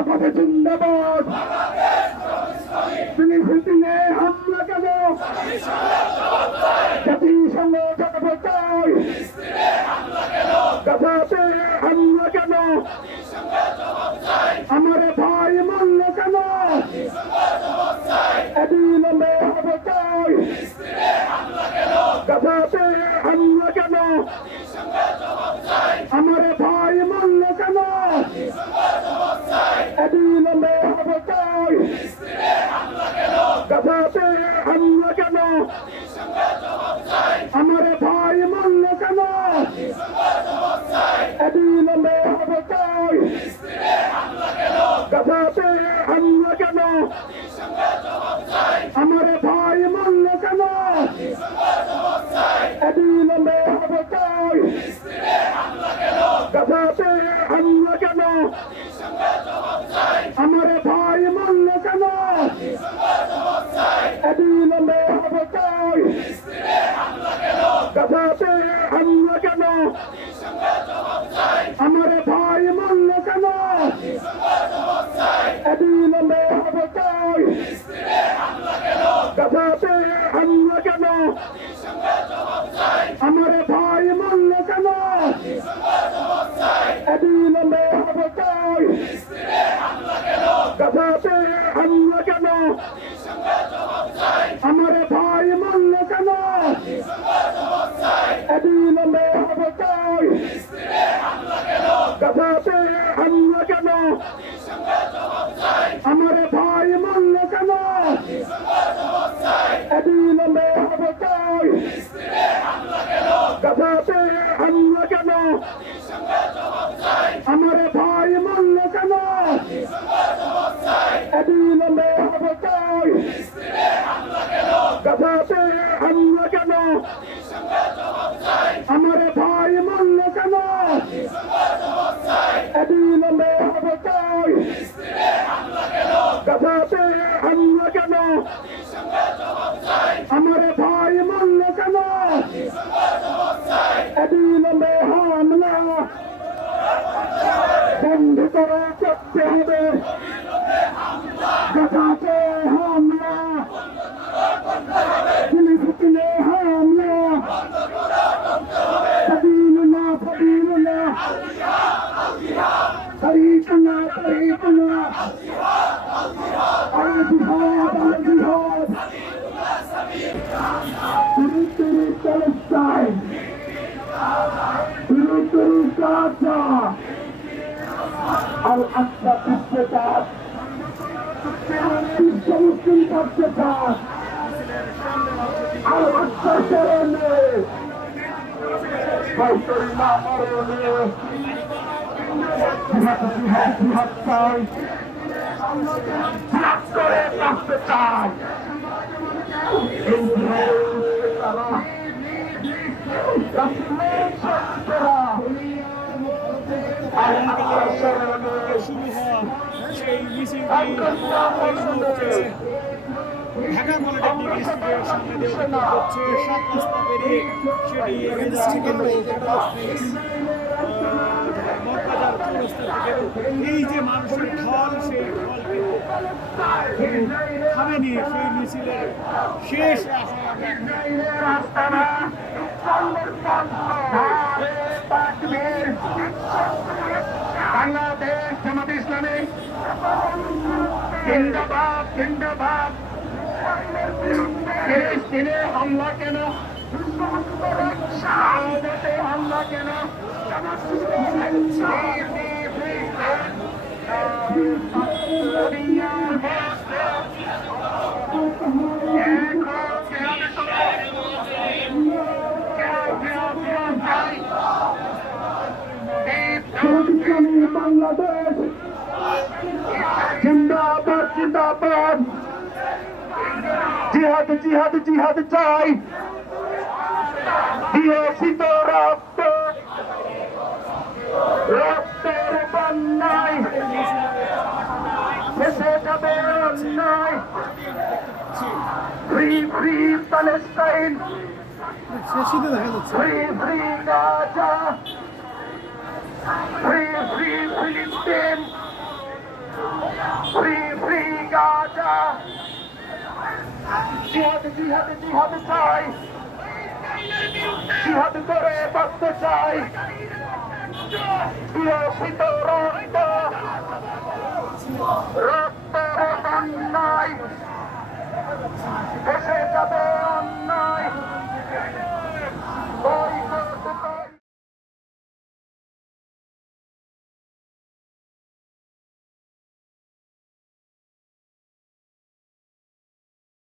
খেলাফত জিন্দাবাদ। ফিলিস্তিনে হামলা কেন? জাতিসংঘ জবাব চাই। গাজাতে হামলা কেন? আমার ভাই মারল কেন? অবিলম্বে হবে চাই। গাজাতে হামলা কেন? আমার ভাই মারল কেন? অবিলম্বে হবে চাই। গাজাতে হামলা কেন? আমার ভাই মারল কেন? অবিলম্বে হবে চাই। গাজাতে হামলা কেন? আমার ভাই মারল কেন? অবিলম্বে হবে চাই। গাজাতে হামলা কেন? আমার ভাই মারল কেন? অবিলম্বে হবে চাই। গাজাতে হামলা কেন? আমার ভাই মারল কেন? অবিলম্বে হবে চাই। গাজাতে হামলা কেন? আমার ভাই মারল কেন? অবিলম্বে হবে চাই। গাজাতে হামলা কেন? আমার ভাই মারল কেন? অবিলম্বে হবে চাই। গাজাতে হামলা কেন? আমার ভাই মারল কেন? অবিলম্বে হবে চাই। গাজাতে হামলা কেন? আমার ভাই মারল কেন? অবিলম্বে হবে চাই। গাজাতে হামলা কেন? আমার ভাই মারল কেন? অবিলম্বে হবে চাই। গাজাতে হামলা কেন? আমার ভাই মারল কেন? অবিলম্বে হামলা বন্ধ করে করতে হবে। গাজাতে হামলা, ফিলিস্তিনে হামলা, সাবিলুল্লাহ সাবিলুল্লাহ, তরিকুল্লাহ তরিকুল্লাহ, আল জিহাদ আল জিহাদ, তুরুতুরু প্যালেস্টাইন, তুরুতুরু গাজা, আল আকসা ইস্তেকার, বিশ্ব মুসলিম পক্ষকার, আল আকসা শরণে, বাইতুল্লাহ মরণে, জিহাদ জিহাদ জিহাদ চাই, জিহাদ করে বাঁচতে চাই। এই জিহাদের তারা রাসূলের সত্যরা আল আকসা শরণে শুরু হওয়া সেই মিছিলটি ঢাকা পলিটেকনিক ইনস্টিটিউটের সামনে দিয়ে হচ্ছে 7 রাস্তা পেরিয়ে সেটি মগবাজার চৌরাস্তা থেকে। এই যে মানুষের ঢল, সেই ঢল থামেনি। সেই মিছিলের শেষ বাংলাদেশ জামাত ইসলামী জিন্দাবাদ জিন্দাবাদ। ফিলিস্তিনে হামলা কেন? গাজাতে হামলা কেন? বাংলাদেশ জিন্দাবাদ জিন্দাবাদ। জিহাদ জিহাদ জিহাদ চাই। দিয়েছিত রক্ত, রক্তের বন্যায় ভেসে যাবে অন্যায়। Free free Palestine, free free Gaza, free free ফিলিস্তিন, ফ্রি ফ্রি গাজা জিহাদ জিহাদ জিহাদ চাই জিহাদ করে বাঁচতে চাই বিরোচিত রক্ত রক্ত